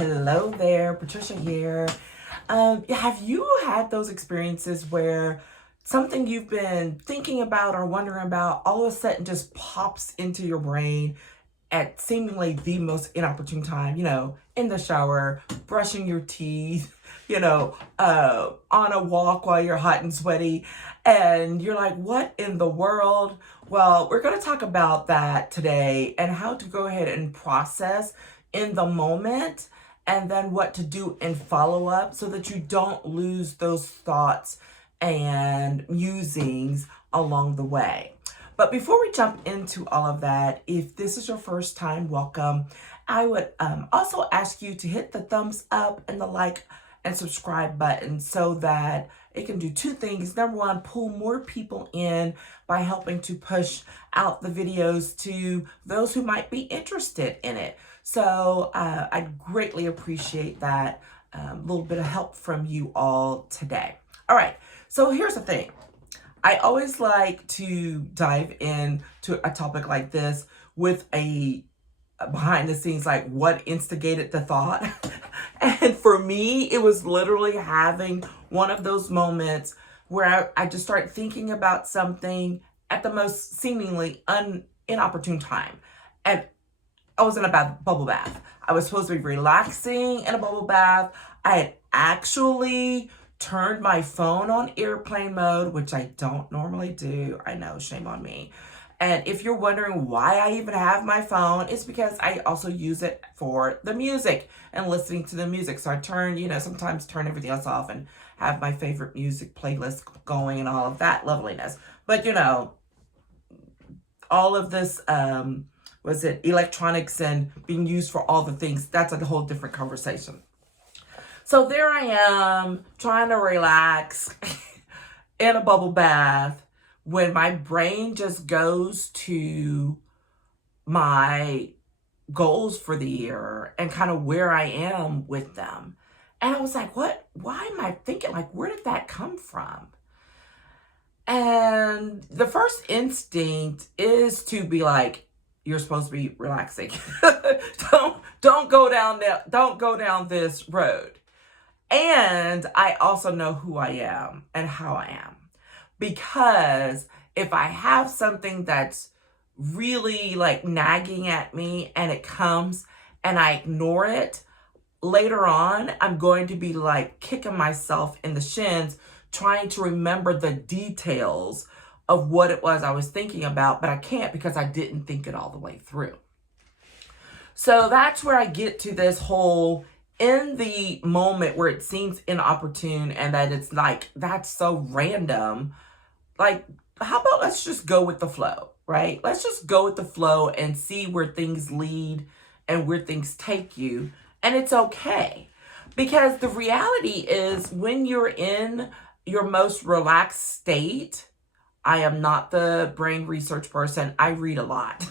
Hello there, Patricia here. Have you had those experiences where something you've been thinking about or wondering about all of a sudden just pops into your brain at seemingly the most inopportune time, in the shower, brushing your teeth, on a walk while you're hot and sweaty, and you're like, what in the world? Well, we're going to talk about that today and how to go ahead and process in the moment and then what to do in follow up so that you don't lose those thoughts and musings along the way. But before we jump into all of that, if this is your first time, welcome. I would also ask you to hit the thumbs up and the like and subscribe button so that it can do two things. Number one, pull more people in by helping to push out the videos to those who might be interested in it. So I'd greatly appreciate that little bit of help from you all today. All right, so here's the thing. I always like to dive into a topic like this with a behind the scenes, like what instigated the thought. And for me, it was literally having one of those moments where I just started thinking about something at the most seemingly inopportune time. And I was in a bubble bath. I was supposed to be relaxing in a bubble bath. I had actually turned my phone on airplane mode, which I don't normally do. I know, shame on me. And if you're wondering why I even have my phone, it's because I also use it for the music and listening to the music. So I sometimes turn everything else off and have my favorite music playlist going and all of that loveliness. But all of this, electronics and being used for all the things, that's a whole different conversation. So there I am trying to relax in a bubble bath when my brain just goes to my goals for the year and kind of where I am with them. And I was like, why am I thinking, like, where did that come from? And the first instinct is to be like, you're supposed to be relaxing. Don't go down this road. And I also know who I am and how I am. Because if I have something that's really like nagging at me and it comes and I ignore it, later on, I'm going to be like kicking myself in the shins, trying to remember the details of what it was I was thinking about, but I can't because I didn't think it all the way through. So that's where I get to this whole in the moment where it seems inopportune and that it's like, that's so random. Like, how about let's just go with the flow, right? Let's just go with the flow and see where things lead and where things take you. And it's okay. Because the reality is when you're in your most relaxed state, I am not the brain research person. I read a lot.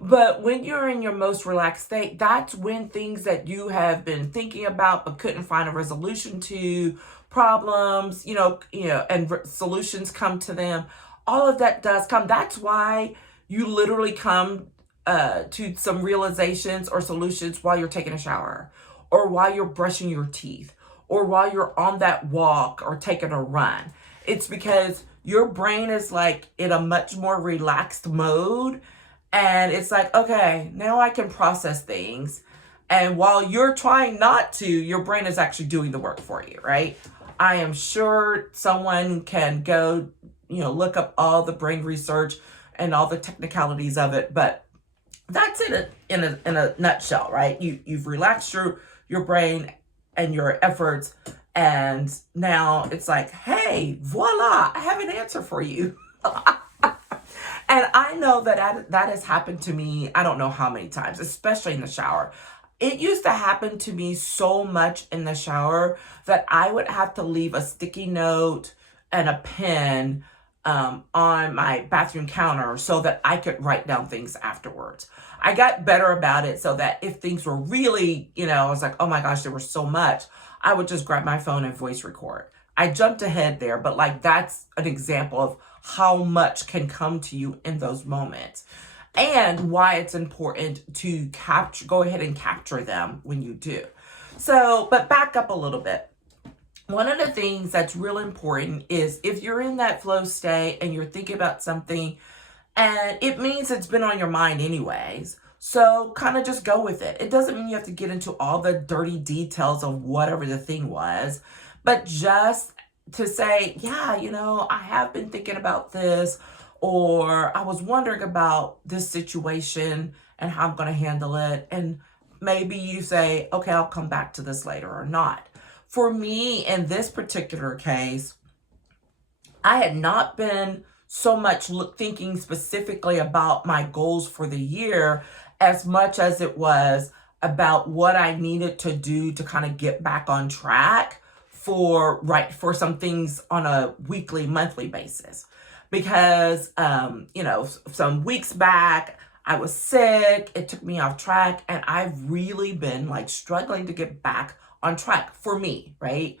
But when you're in your most relaxed state, that's when things that you have been thinking about but couldn't find a resolution to, problems, and solutions come to them. All of that does come. That's why you literally come to some realizations or solutions while you're taking a shower or while you're brushing your teeth or while you're on that walk or taking a run. It's because your brain is like in a much more relaxed mode. And it's like, okay, now I can process things. And while you're trying not to, your brain is actually doing the work for you, right? I am sure someone can go, look up all the brain research and all the technicalities of it. But that's it in a nutshell, right? You've relaxed your brain and your efforts. And now it's like, hey, voila, I have an answer for you. And I know that has happened to me, I don't know how many times, especially in the shower. It used to happen to me so much in the shower that I would have to leave a sticky note and a pen on my bathroom counter so that I could write down things afterwards. I got better about it so that if things were really, I was like, oh my gosh, there was so much, I would just grab my phone and voice record. I jumped ahead there, but like that's an example of how much can come to you in those moments. and why it's important to go ahead and capture them when you do. So, but back up a little bit. One of the things that's real important is if you're in that flow state and you're thinking about something, and it means it's been on your mind anyways. So kind of just go with it. It doesn't mean you have to get into all the dirty details of whatever the thing was, but just to say, yeah, I have been thinking about this, or I was wondering about this situation and how I'm going to handle it. And maybe you say, okay, I'll come back to this later or not. For me, in this particular case, I had not been so much thinking specifically about my goals for the year as much as it was about what I needed to do to kind of get back on track for some things on a weekly, monthly basis. Because, some weeks back, I was sick, it took me off track, and I've really been like struggling to get back on track for me, right?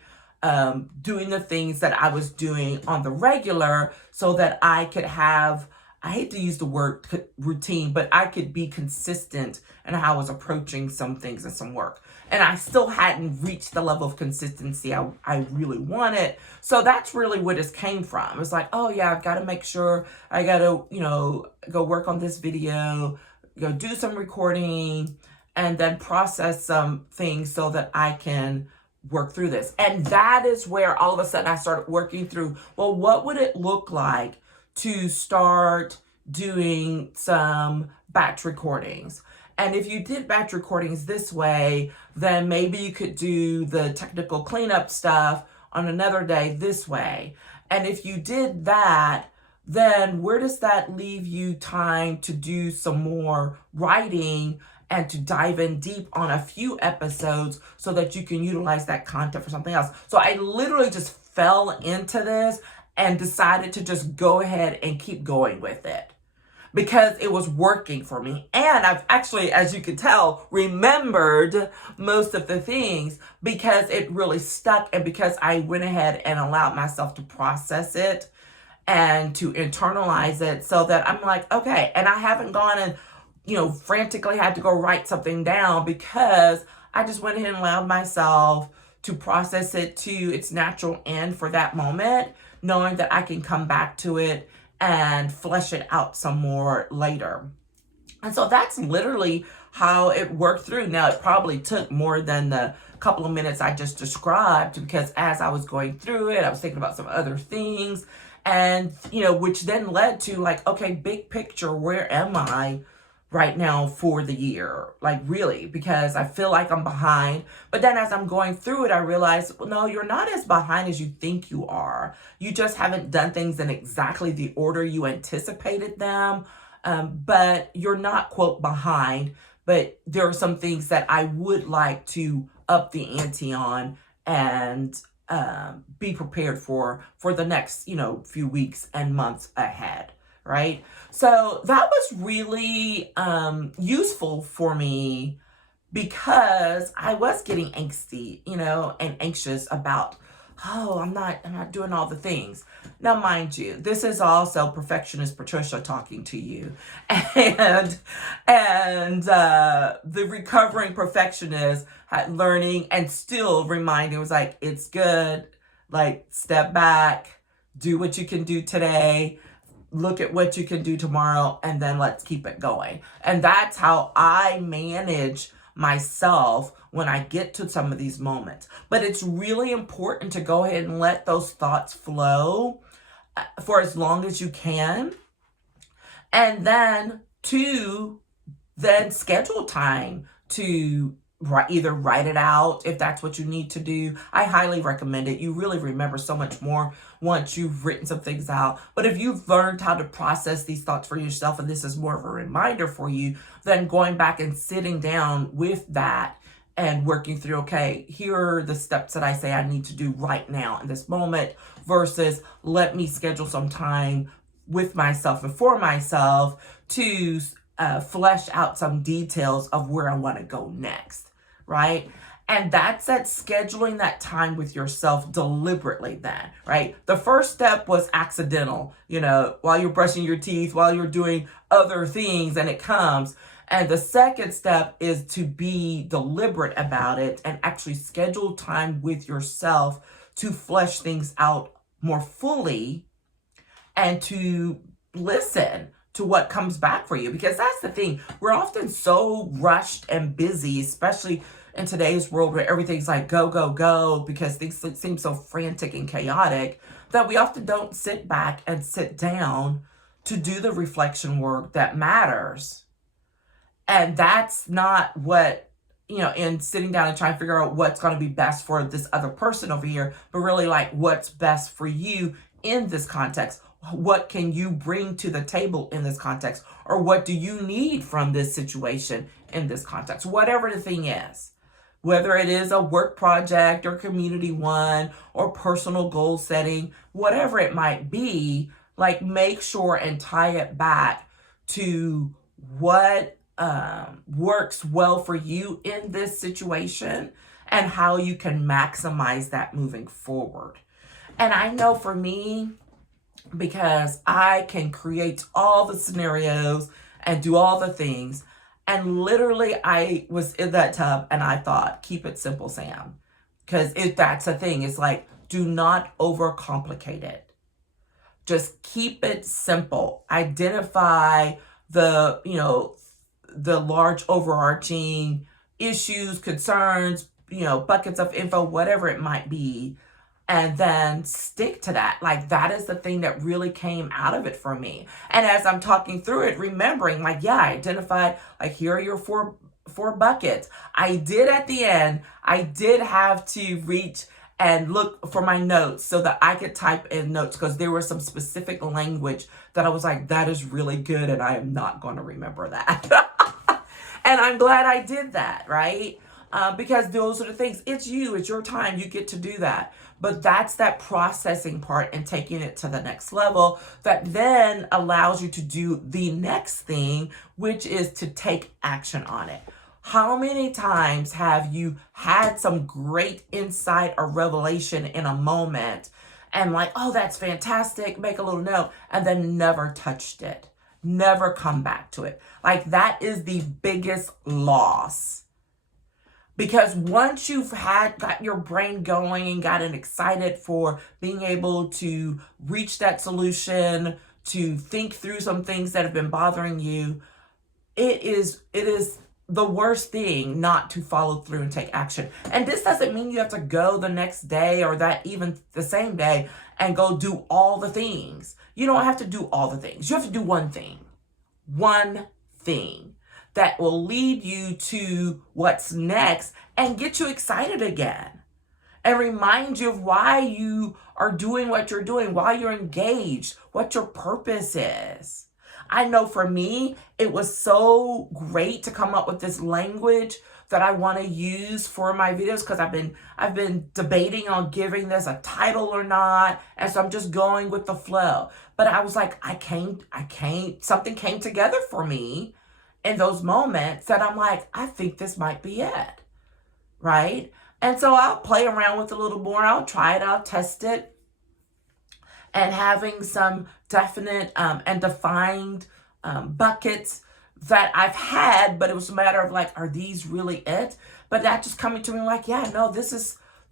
Doing the things that I was doing on the regular so that I could have, I hate to use the word routine, but I could be consistent in how I was approaching some things and some work. And I still hadn't reached the level of consistency I really wanted. So that's really where this came from. It's like, oh yeah, I've got to make sure I got to, go work on this video, go do some recording, and then process some things so that I can work through this. And that is where all of a sudden I started working through, well, what would it look like to start doing some batch recordings? And if you did batch recordings this way, then maybe you could do the technical cleanup stuff on another day this way. And if you did that, then where does that leave you time to do some more writing and to dive in deep on a few episodes so that you can utilize that content for something else? So I literally just fell into this and decided to just go ahead and keep going with it because it was working for me. And I've actually, as you can tell, remembered most of the things because it really stuck and because I went ahead and allowed myself to process it and to internalize it so that I'm like, okay, and I haven't gone and frantically had to go write something down because I just went ahead and allowed myself to process it to its natural end for that moment, knowing that I can come back to it and flesh it out some more later. And so that's literally how it worked through. Now, it probably took more than the couple of minutes I just described because as I was going through it, I was thinking about some other things and, which then led to like, okay, big picture, where am I right now for the year? Like really, because I feel like I'm behind. But then as I'm going through it, I realized, well, no, you're not as behind as you think you are. You just haven't done things in exactly the order you anticipated them. But you're not, quote, behind. But there are some things that I would like to up the ante on and be prepared for the next, few weeks and months ahead. Right? So that was really useful for me because I was getting angsty, and anxious about, oh, I'm not doing all the things. Now, mind you, this is also perfectionist Patricia talking to you. And the recovering perfectionist learning and still reminding was like, it's good. Like, step back, do what you can do today. Look at what you can do tomorrow, and then let's keep it going. And that's how I manage myself when I get to some of these moments. But it's really important to go ahead and let those thoughts flow for as long as you can. And then schedule time to either write it out if that's what you need to do. I highly recommend it. You really remember so much more once you've written some things out. But if you've learned how to process these thoughts for yourself, and this is more of a reminder for you, then going back and sitting down with that and working through, okay, here are the steps that I say I need to do right now in this moment versus let me schedule some time with myself and for myself to flesh out some details of where I want to go next. Right? And that's that scheduling that time with yourself deliberately then, right? The first step was accidental, while you're brushing your teeth, while you're doing other things, and it comes. And the second step is to be deliberate about it and actually schedule time with yourself to flesh things out more fully and to listen to what comes back for you. Because that's the thing. We're often so rushed and busy, especially in today's world where everything's like go, go, go, because things seem so frantic and chaotic, that we often don't sit back and sit down to do the reflection work that matters. And that's not what, in sitting down and trying to figure out what's going to be best for this other person over here, but really like what's best for you in this context. What can you bring to the table in this context? Or what do you need from this situation in this context? Whatever the thing is. Whether it is a work project or community one or personal goal setting, whatever it might be, like make sure and tie it back to what works well for you in this situation and how you can maximize that moving forward. And I know for me, because I can create all the scenarios and do all the things, and literally I was in that tub and I thought, keep it simple, Sam. Because that's the thing. It's like, do not overcomplicate it. Just keep it simple. Identify the large overarching issues, concerns, buckets of info, whatever it might be, and then stick to that. Like, that is the thing that really came out of it for me. And as I'm talking through it, remembering, like, yeah, I identified, like, here are your four buckets. I did at the end, I did have to reach and look for my notes so that I could type in notes, because there was some specific language that I was like, that is really good, and I am not going to remember that. And I'm glad I did that, right? Because those are the things. It's you. It's your time. You get to do that. But that's that processing part and taking it to the next level that then allows you to do the next thing, which is to take action on it. How many times have you had some great insight or revelation in a moment and like, oh, that's fantastic, make a little note, and then never touched it, never come back to it? Like, that is the biggest loss. Because once you've got your brain going and gotten excited for being able to reach that solution, to think through some things that have been bothering you, it is the worst thing not to follow through and take action. And this doesn't mean you have to go the next day or that even the same day and go do all the things. You don't have to do all the things. You have to do one thing. One thing that will lead you to what's next and get you excited again and remind you of why you are doing what you're doing, why you're engaged, what your purpose is. I know for me, it was so great to come up with this language that I want to use for my videos, because I've been debating on giving this a title or not, and so I'm just going with the flow. But I was like, something came together for me in those moments that I'm like, I think this might be it, right? And so I'll play around with it a little more. I'll try it, I'll test it. And having some definite and defined buckets that I've had, but it was a matter of like, are these really it? But that just coming to me like, yeah, no, this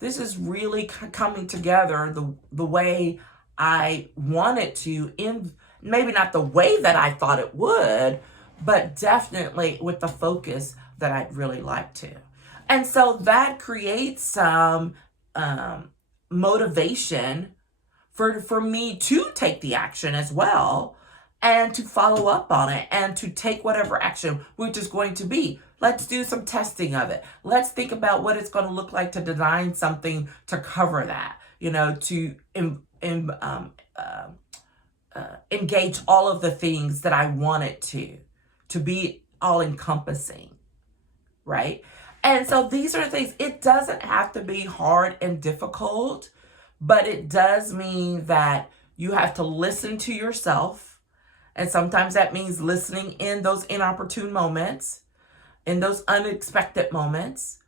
is really coming together the way I want it to, in maybe not the way that I thought it would, but definitely with the focus that I'd really like to. And so that creates some motivation for me to take the action as well, and to follow up on it, and to take whatever action, which is going to be, let's do some testing of it. Let's think about what it's going to look like to design something to cover that, to engage all of the things that I want it to be all encompassing, right? And so these are the things. It doesn't have to be hard and difficult, but it does mean that you have to listen to yourself. And sometimes that means listening in those inopportune moments, in those unexpected moments,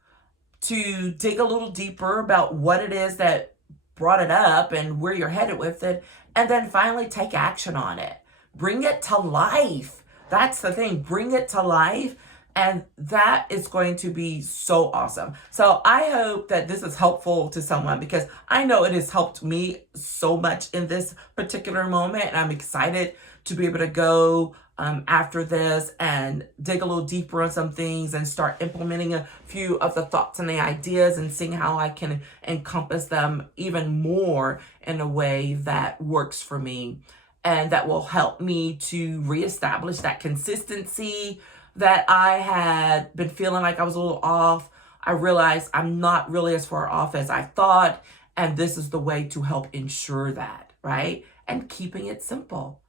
to dig a little deeper about what it is that brought it up and where you're headed with it, and then finally take action on it. Bring it to life. That's the thing. Bring it to life. And that is going to be so awesome. So I hope that this is helpful to someone, because I know it has helped me so much in this particular moment. And I'm excited to be able to go after this and dig a little deeper on some things and start implementing a few of the thoughts and the ideas and seeing how I can encompass them even more in a way that works for me and that will help me to reestablish that consistency that I had been feeling like I was a little off. I realized I'm not really as far off as I thought, and this is the way to help ensure that, right? And keeping it simple.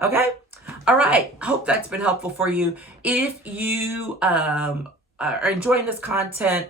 Okay? All right. Hope that's been helpful for you. If you are enjoying this content,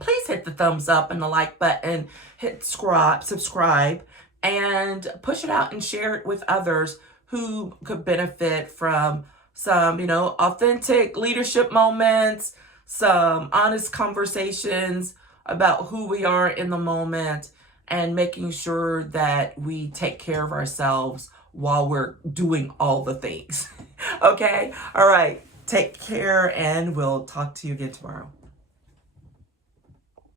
please hit the thumbs up and the like button, hit subscribe, and push it out and share it with others who could benefit from some, authentic leadership moments, some honest conversations about who we are in the moment, and making sure that we take care of ourselves while we're doing all the things. Okay? All right. Take care, and we'll talk to you again tomorrow.